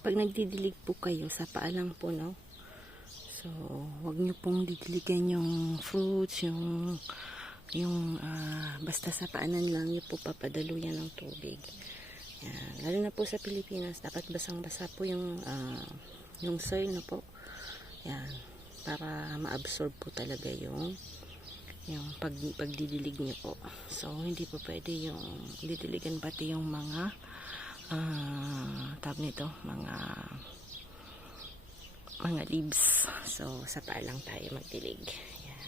pag nagdidilig po kayo, sa paa lang po, no? So, wag niyo pong didiligan yung fruits, yung yung ah, basta sa paanan lang niyo po papadaluyan ng tubig. Yan. Lalo na po sa Pilipinas, dapat basang-basa po yung ah, yung soil na po. Yan. Para ma-absorb po talaga yung yung pag, pagdidilig niyo po. So, hindi po pwede yung didiligan pati yung mga ah tawag nito, mga mga leaves. So, sa paa lang tayo magdilig. Yan.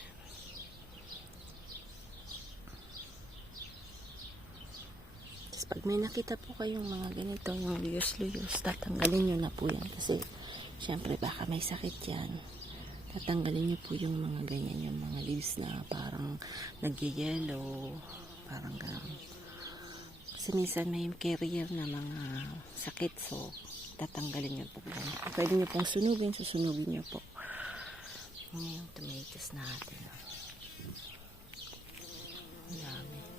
Tapos pag may nakita po kayong mga ganito, yung luyos-luyos, tatanggalin nyo na po yan. Kasi, syempre, baka may sakit yan. Tatanggalin nyo po yung mga ganyan, yung mga leaves na parang nagyayellow, parang gano'n. Kasi minsan may carrier na mga sakit, so tatanggalin nyo po. Pwede nyo pong sunugin, susunugin nyo po. Ngayon, tomatoes natin. Ang dami.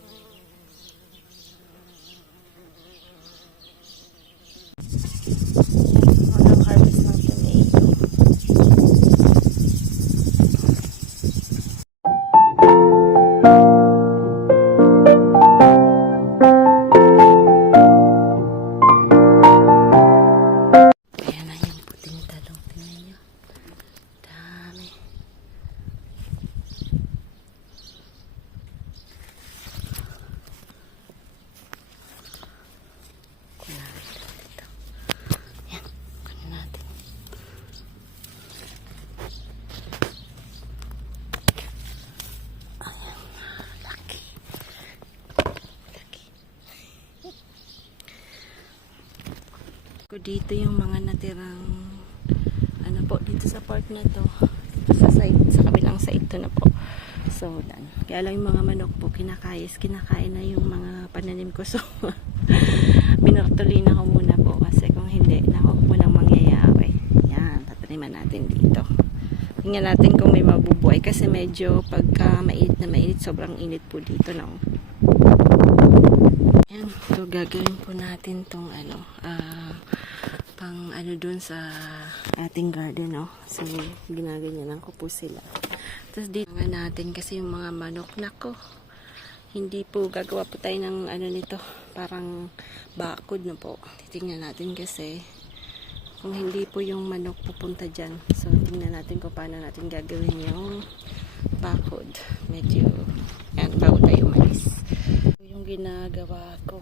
Ko dito yung mga natirang ano po dito sa part na to. Sa side sa kabilang side to na po. So dan kaya lang yung mga manok po kinakayas kinakain na yung mga pananim ko. So binartulina ko muna po kasi kung hindi nako walang mangyayari. Yan tataniman natin dito. Tingnan natin kung may mabubuhay kasi medyo pagka mainit na mainit sobrang init po dito no? Yan, so gagawin po natin tong ano, ah, pang ano dun sa ating garden, no? So, ginaganyanan ko po sila. Tapos dito natin kasi yung mga manok, nako, hindi po gagawa po tayo ng ano nito, parang bakod na po. Titingnan natin kasi kung hindi po yung manok pupunta dyan. So, tingnan natin kung paano natin gagawin yung bakod. Medyo, yan, bago tayo umalis yung ginagawa ko.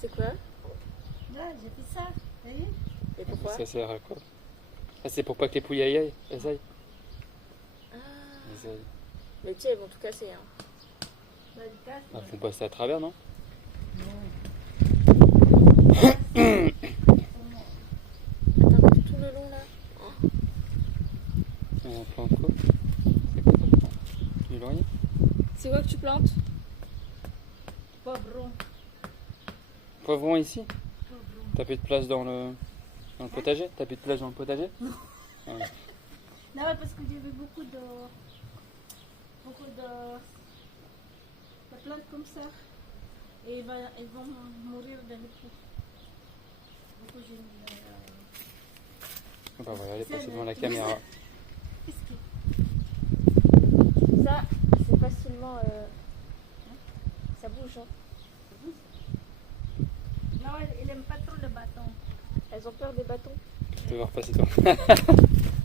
C'est quoi Ouais, j'ai fait ça. T'as vu? Et pourquoi? Ça sert à quoi? Ah, c'est pour pas que les pouilles aillent, ah. elles aillent. Mais tu sais, elles vont tout casser. Hein. Elles font ah, passer à travers, non Non. Tout le long là. On plante quoi C'est quoi C'est quoi que tu plantes? Poivron. Poivron ici? T'as plus de place dans le dans le potager? T'as plus de place dans le potager? Non, mais parce que j'ai vu beaucoup de. Beaucoup de. de plantes comme ça. Et elles vont mourir dans le coup. Beaucoup j'ai mis. euh, Bah voilà, elle est passée devant la caméra. Qu'est-ce que. Ça, c'est facilement. euh, Ça bouge. hein. Non, elle, elle aime pas trop. Elles ont peur des bâtons. Tu peux voir passer toi.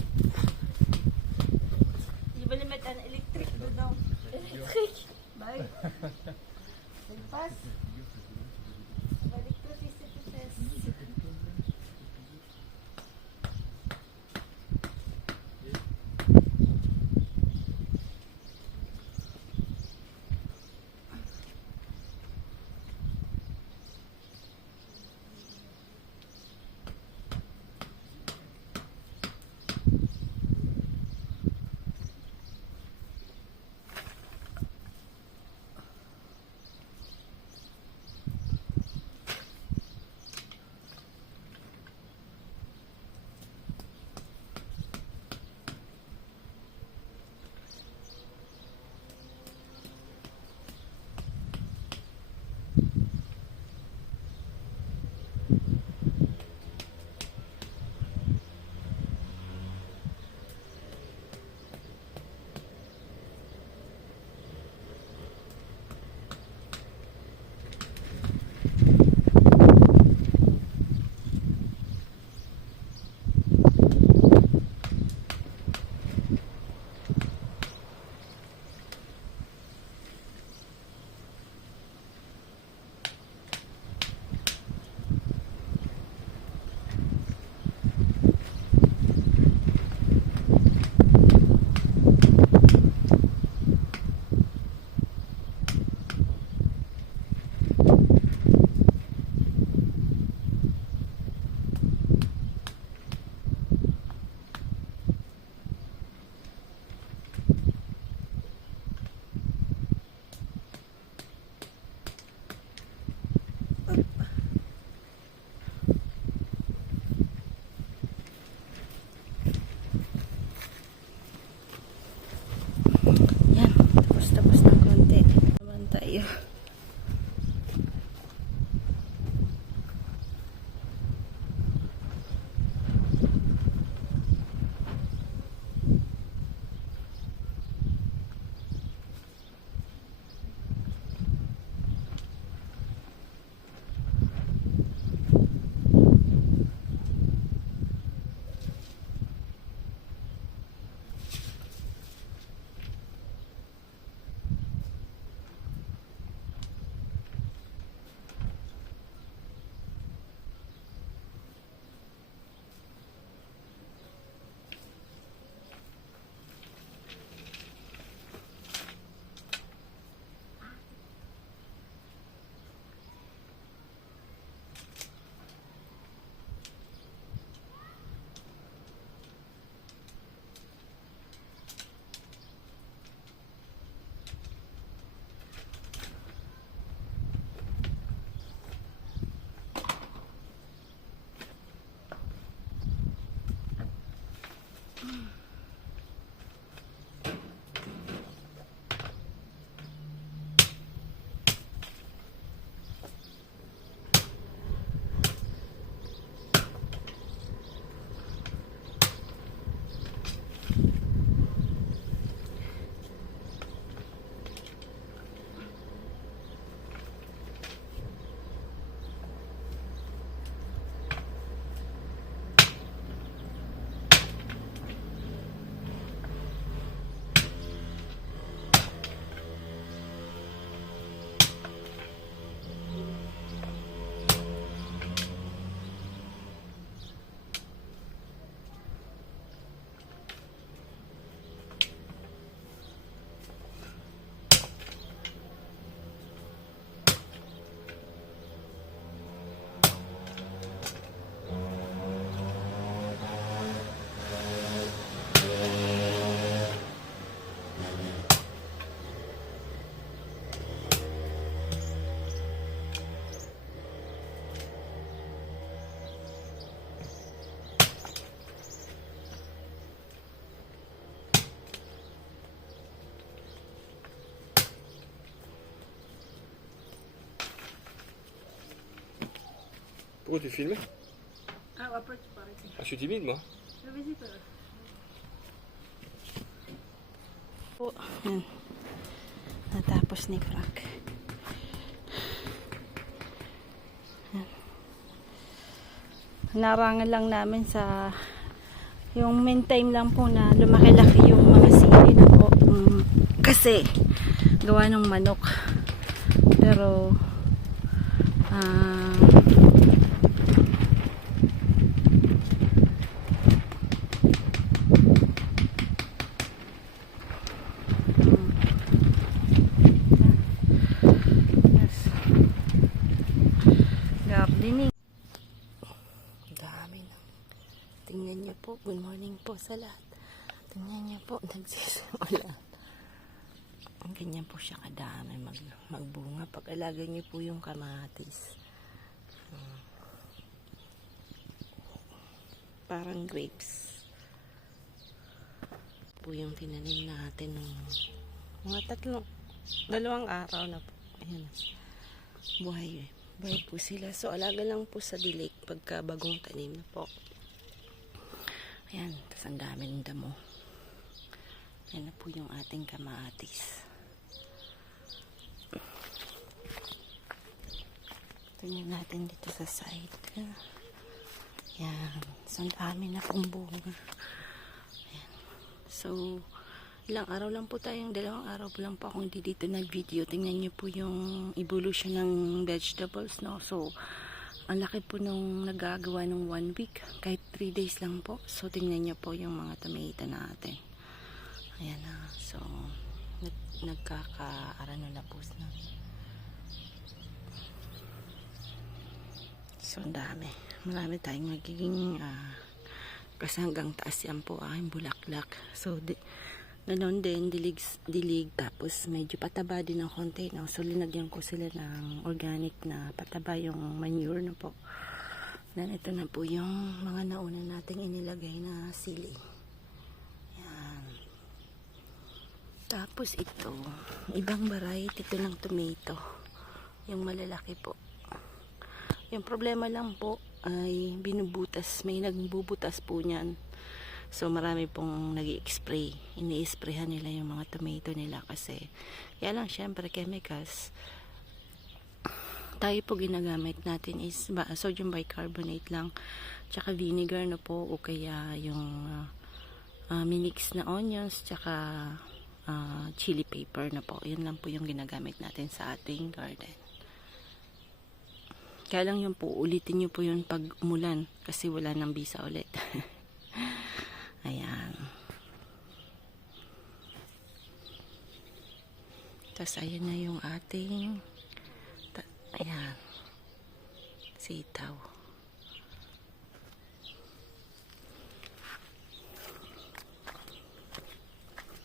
Pourquoi tu filmais Ah, après tu peux arrêter. Ah, je suis timide, moi. Vas-y. Po, yan. Natapos ni Crack. Yan. Narangan lang namin sa yung meantime lang po na lumaki-laki yung mga sili na po. Mm, kasi gawa ng manok. Pero ah Yes. Gardening. Dami na. Tingnan niyo po. Good morning po sa lahat. Tingnan niyo po. Nagsisimula. Ganyan po siya kadami mag, magbunga. Pag-alaga niyo po yung kamatis. Hmm. Parang grapes. Po yung tinanim natin ng mga tatlong dalawang araw na po. Ayan. Buhay. Buhay po sila. So, alaga lang po sa dilig pagka bagong tanim na po. Ayan. Tapos ang dami ng damo. Ayan na po yung ating kamatis. Tingnan natin dito sa side. Ayan. So, ang dami na pong bunga. Ayan. So, ilang araw lang po tayong dalawang araw po lang po akong di dito nag-video. Tingnan niyo po yung evolution ng vegetables, no? So, ang laki po nung nagagawa ng one week. Kahit 3 days lang po. So, tingnan niyo po yung mga tomato natin. Ayan na. So, nag nagkaka-arano na po na. So, ang dami. Marami tayong magiging ah, kasi hanggang taas yan po aking bulaklak. So, di, Ganon din, dilig, dilig, tapos medyo pataba din ng konti. No? So, linagyan ko sila ng organic na pataba yung manure na po. Then, ito na po yung mga nauna nating inilagay na sili. Yan. Tapos ito, ibang variety ito ng tomato. Yung malalaki po. Yung problema lang po ay binubutas. May nagbubutas po niyan. So marami pong nag spray Ini-sprayhan nila yung mga tomato nila kasi kaya lang syempre chemicals. Tayo po ginagamit natin is ba, sodium bicarbonate lang tsaka vinegar na po o kaya yung uh, uh, minix na onions tsaka uh, chili paper na po. Yun lang po yung ginagamit natin sa ating garden. Kaya lang yung po, ulitin nyo po yun pag umulan kasi wala nang bisa ulit. Ayan. Tapos ayan na yung ating ayan. Sitaw.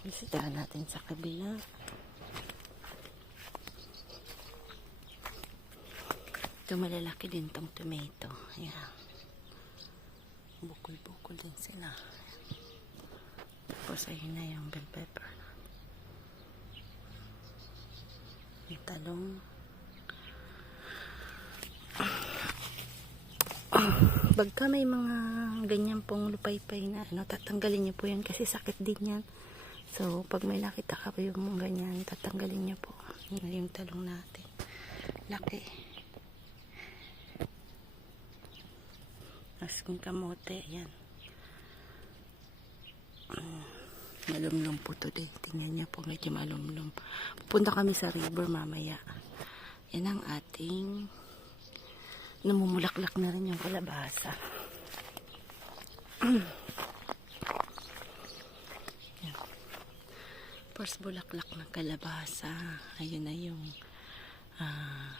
Bisitahan natin sa kabila. Ito malalaki din tong tomato. Ayan. Bukol-bukol din sila. Ayun na yung bell pepper. Yung talong. Pagka may mga ganyan pong lupay-pay na ano, tatanggalin niyo po yan kasi sakit din yan. So, pag may nakita ka po yung ganyan, tatanggalin niyo po. Yun yung talong natin. Laki. Tapos kung kamote, yan. Malumlum po to din. Tingnan niya po, medyo malumlum. Pupunta kami sa river mamaya. Yan ang ating namumulaklak na rin yung kalabasa. First bulaklak ng kalabasa. Ayun na yung ah,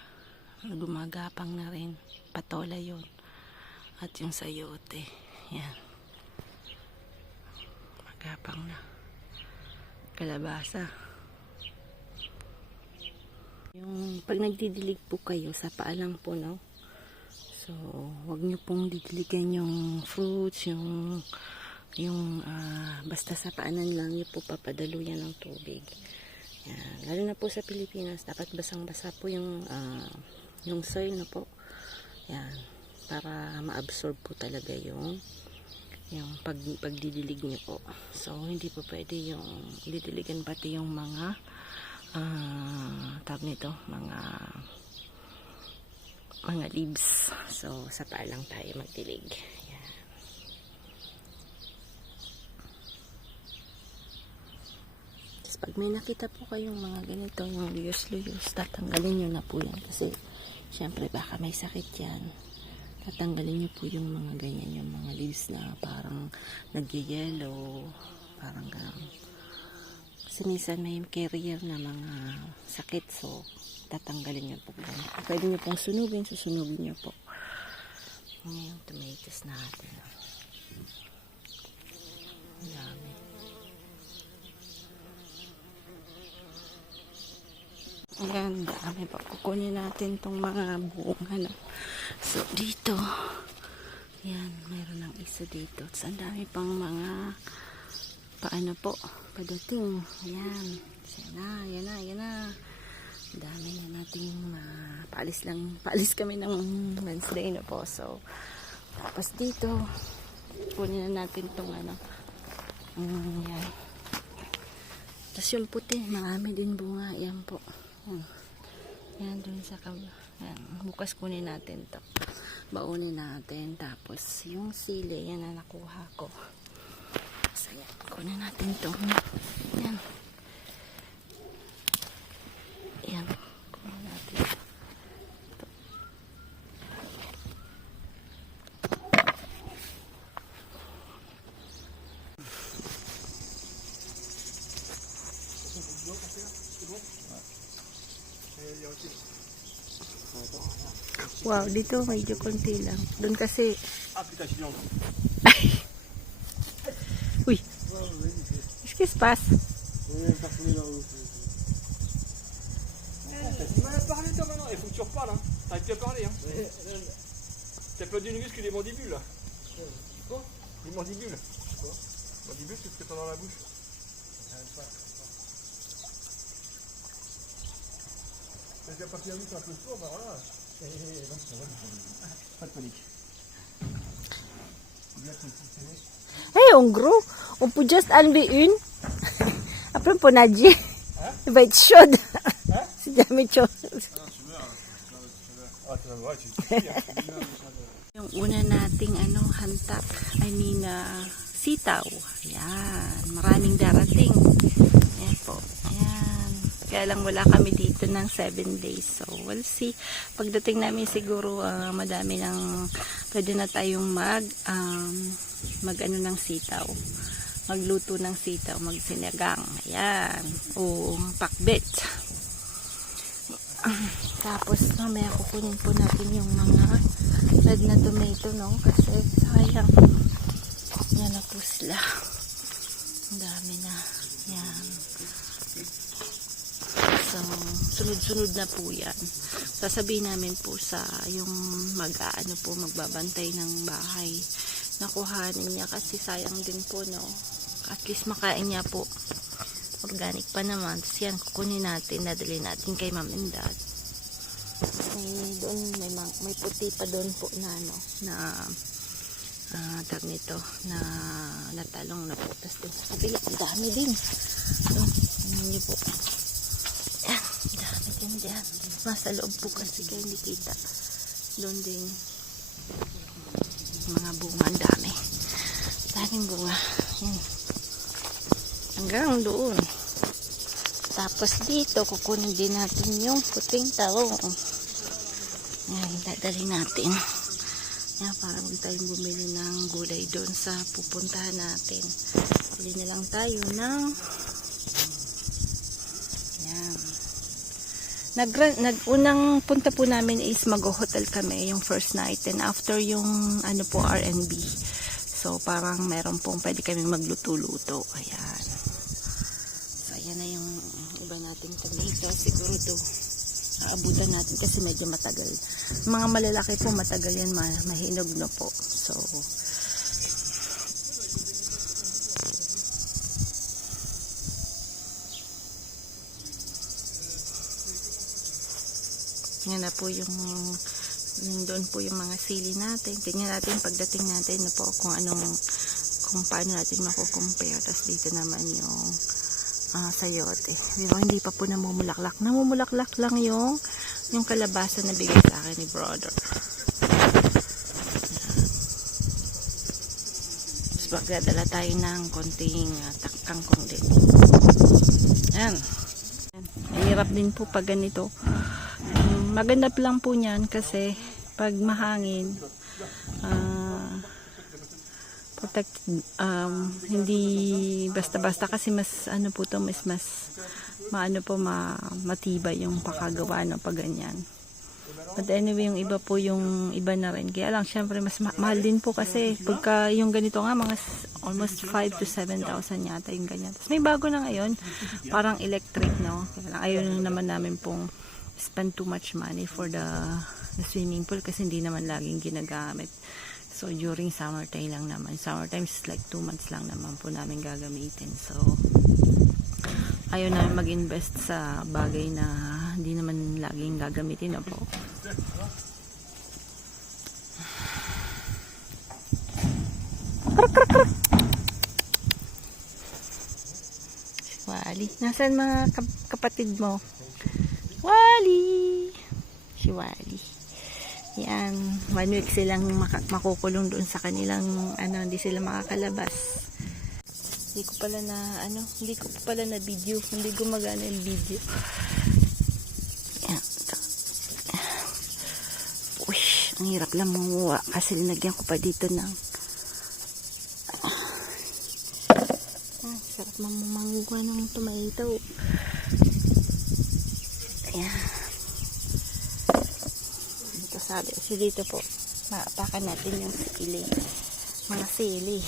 gumagapang na rin. Patola yun. At yung sayote. Yan. Magapang na. Kalabasa. Yung pag nagdidilig po kayo sa paalang po, no? So, wag niyo pong didiligan yung fruits, yung yung ah, basta sa paanan lang niyo po papadaluyan ng tubig. Yan. Lalo na po sa Pilipinas, dapat basang-basa po yung ah, yung soil na po. Yan. para ma-absorb po talaga yung yung pag, pagdidilig niyo po. So, hindi po pwede yung didiligan pati yung mga ah tawag nito, mga mga leaves. So, sa paa lang tayo magdilig. Yan. Tapos pag may nakita po kayong mga ganito, yung luyos-luyos, tatanggalin nyo na po yan. Kasi, syempre, baka may sakit yan. Tatanggalin nyo po yung mga ganyan, yung mga leaves na parang nagyayellow, parang gano'n. Kasi minsan may carrier na mga sakit, so tatanggalin nyo po. yan. Pwede nyo pong sunugin, susunugin nyo po. Yung tomatoes natin. Ang dami. Ayan, dami pa. Kukunin natin tong mga buong ano. So, dito. Yan, mayroon ng isa dito. Tapos, ang dami pang mga paano po, padating. Ayan. Yan na, yan na, yan na. Dami na nating paalis lang, paalis kami ng Wednesday na po. So, tapos dito, kunin na natin tong ano. Mm, yan. Tapos yung puti, marami din bunga. Yan po. Hmm. Yan, dun sa kab... Yan, bukas kunin natin to. Baunin natin. Tapos, yung sili, yan na nakuha ko. So, yan. Kunin natin to. Yan. Yan. Wow, dito medyo konti lang. Doon kasi... Uy. Qu'est-ce qui se passe? As parlé toi maintenant, il faut que tu reparles. Hein. T'arrêtes plus à parler. Hein. T'as pas d'une muscle que des mandibules là. Quoi Les mandibules. Quoi Mandibules, c'est ce que t'as dans la bouche. T'as déjà pas fait un un peu sport, bah voilà. Hey, en gros, on peut juste enlever une. Après, on peut nager. Il va être chaude. C'est jamais chaud. Yung una nating ano, hantak, I mean, ah, sitaw. Ayan, maraming darating. Kaya lang wala kami dito ng 7 days. So, we'll see. Pagdating namin siguro, ah, madami ng, pwede na tayong mag, um, mag ano ng sitaw. Magluto ng sitaw, magsinigang. Ayan. O, pakbet. Tapos mamaya kukunin po natin yung mga red na tomato, no? Kasi sayang. Yan na po sila. Ang dami na. Yan. So, sunod-sunod na po yan. Sasabihin namin po sa yung mag-ano po, magbabantay ng bahay. Nakuhanin niya kasi sayang din po, no? At least makain niya po. Organic pa naman. Tapos yan, kukunin natin, nadali natin kay mom and dad. May doon, may, may puti pa doon po na ano, na ah tag nito, na natalong na po. Tapos doon sa kabila, dami din. So, tingnan niyo po. Din dyan. Nasa loob po kasi kayo hindi kita. Doon din, mga bunga, ang dami. Daming bunga. Yan. Hanggang doon. Tapos dito, kukunin din natin yung puting talong. Yan, dadali natin. Yan, para huwag tayong bumili ng gulay doon sa pupuntahan natin. Bili na lang tayo ng yan. Nag, nag, unang punta po namin is mag-hotel kami yung first night and after yung ano po R&B. So parang meron pong pwede kami magluto-luto. Ayan. So ayan na yung iba nating tomato. Siguro to aabutan natin kasi medyo matagal. Mga malalaki po matagal yan ma mahinog na po. So yan na po yung doon po yung mga sili natin. Tingnan natin pagdating natin na po kung anong kung paano natin mako-compare. Tapos dito naman yung ah, sayote. Di ba, hindi pa po namumulaklak. Namumulaklak lang yung yung kalabasa na bigay sa akin ni brother. Tapos magdadala tayo ng konting uh, kangkong din. Yan. Yan. Mahirap din po pag ganito. Maganda lang po niyan kasi pag mahangin, ah, protected, um, hindi basta-basta kasi mas ano po to, mas mas maano po ma, matibay yung pakagawa no pag ganyan. But anyway, yung iba po yung iba na rin. Kaya lang, syempre, mas ma- mahal din po kasi pagka yung ganito nga, mga almost 5 to 7,000 yata yung ganyan. Tapos may bago na ngayon, parang electric, no? Kaya lang, ayaw naman namin pong spend too much money for the, the swimming pool kasi hindi naman laging ginagamit. So, during summertime lang naman. Summertime is like 2 months lang naman po namin gagamitin. So, ayaw namin mag-invest sa bagay na hindi naman laging gagamitin na po. Si Wally. Nasaan mga kap- kapatid mo? Wally! Si Wally. Yan. One week silang makukulong doon sa kanilang, ano, hindi sila makakalabas. Hindi ko pala na, ano, hindi ko pa pala na video. Hindi gumagana yung video. Yan. Uy, ang hirap lang manguha kasi linagyan ko pa dito ng ah, sarap mang manguha ng tomato. Ayan. Dito sabi. Kasi dito po, maapakan natin yung sili. Mga sili.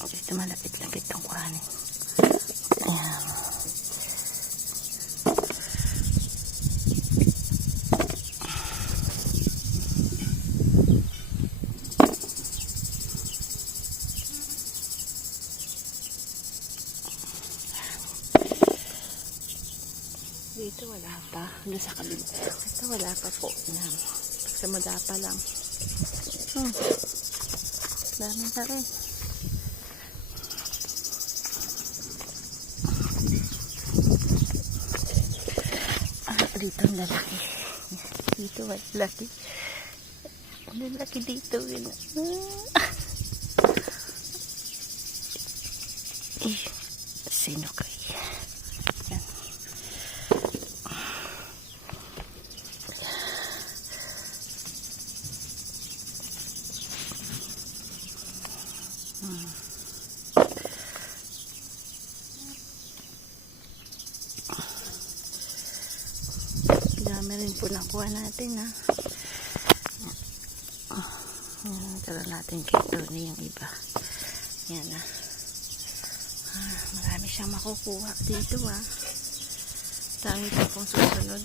O, dito malapit-lapit ang kuhanin. Ayan. Dito wala pa. Doon sa kabila. Ito wala pa po. Yan. Pag sa madapa lang. Hmm. Dami na rin. Ah, dito ang lalaki. Dito ang lalaki. Ang lalaki dito. Yun. Ah. Eh, sino kayo? Yan. Dami rin po nakuha natin ha. Yan, tara natin kay Tony yung iba. Yan na. Ah, marami siyang makukuha dito ha. Dami pa pong susunod.